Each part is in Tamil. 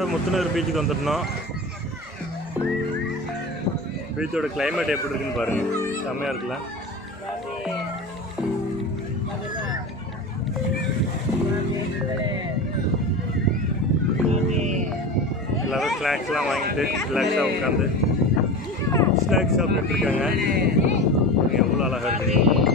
இப்போ முத்துநகர் பீச்சுக்கு வந்துட்டோம் பீச்சோட கிளைமேட் எப்படி இருக்குன்னு பாருங்கள் செம்மையாக இருக்குல்ல? எல்லோரும் ஸ்நாக்ஸ்லாம் வாங்கிட்டு ரிலாக்ஸாக உட்காந்து ஸ்நாக்ஸ் சாப்பிட்டுருக்காங்க எவ்வளோ அழகாக இருக்குது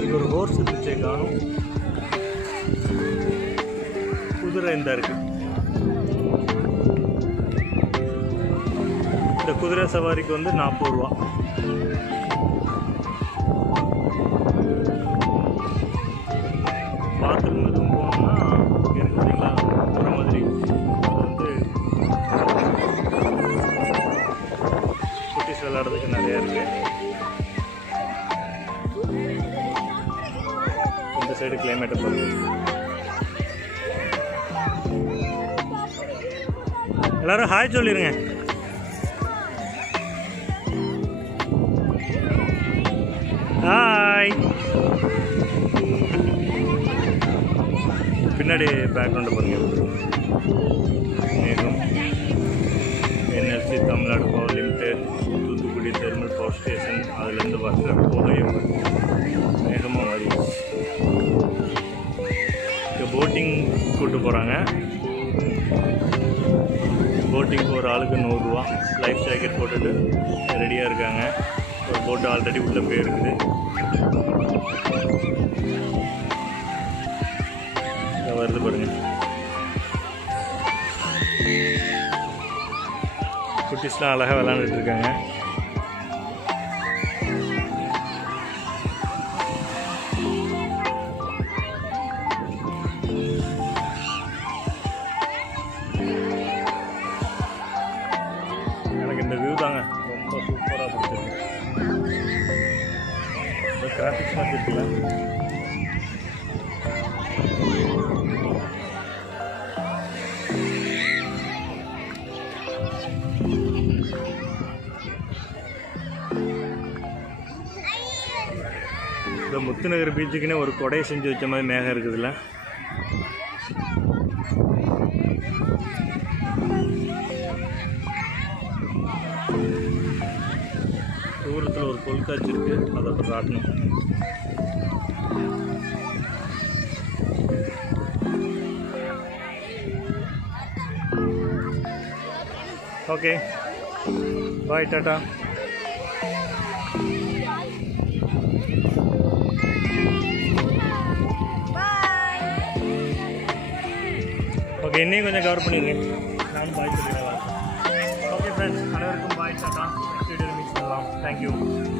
இங்கே ஒரு ஹோர்ஸ் இருந்துச்சே காணும். குதிரை இந்த இருக்கு. இந்த குதிரை சவாரிக்கு வந்து நாற்பது ரூபா. பாத்ரூம் எதுவும் போகணும். இந்த சைடு கிளைமேட்டை பாருங்க எல்லாரும் ஹாய் சொல்லிடுங்க ஹாய் பின்னாடி பேக்ரவுண்டு பாருங்க. மேகம் NLC Tamil Nadu power limited Thoothukudi thermal power station அதுலேருந்து வர்ற புகையும் போட்டிங் கூட்டு போகிறாங்க போட்டிங் ஒரு ஆளுக்கு நூறுரூவா. லைஃப் ஜாக்கெட் போட்டுட்டு ரெடியாக இருக்காங்க. ஒரு போட்டு ஆல்ரெடி உள்ளே போயிருக்குது வருது பாருங்க. குட்டிஸ்லாம் அழகாக விளாண்டுட்டு இருக்காங்க. கிராஃபிக்ஸ் மாதிரி இருக்குல்ல இந்த முத்துநகர் பீச்சுக்குன்னே ஒரு கொடையை செஞ்சு வச்ச மாதிரி மேகம் இருக்குதுல்ல Thank you. தூரத்தில் ஒரு பொருட்காட்சி இருக்குது அதை அப்போ காட்டணும். ஓகே. பாய் டாட்டா ஓகே இன்னையும் கொஞ்சம் கவர் பண்ணிடுங்க நானும் பாய் சொல்லிடுறேன் ஓகே ஃப்ரெண்ட்ஸ் அனைவருக்கும் பாய் டாட்டா நெக்ஸ்ட் வீடியோவில் Thank you.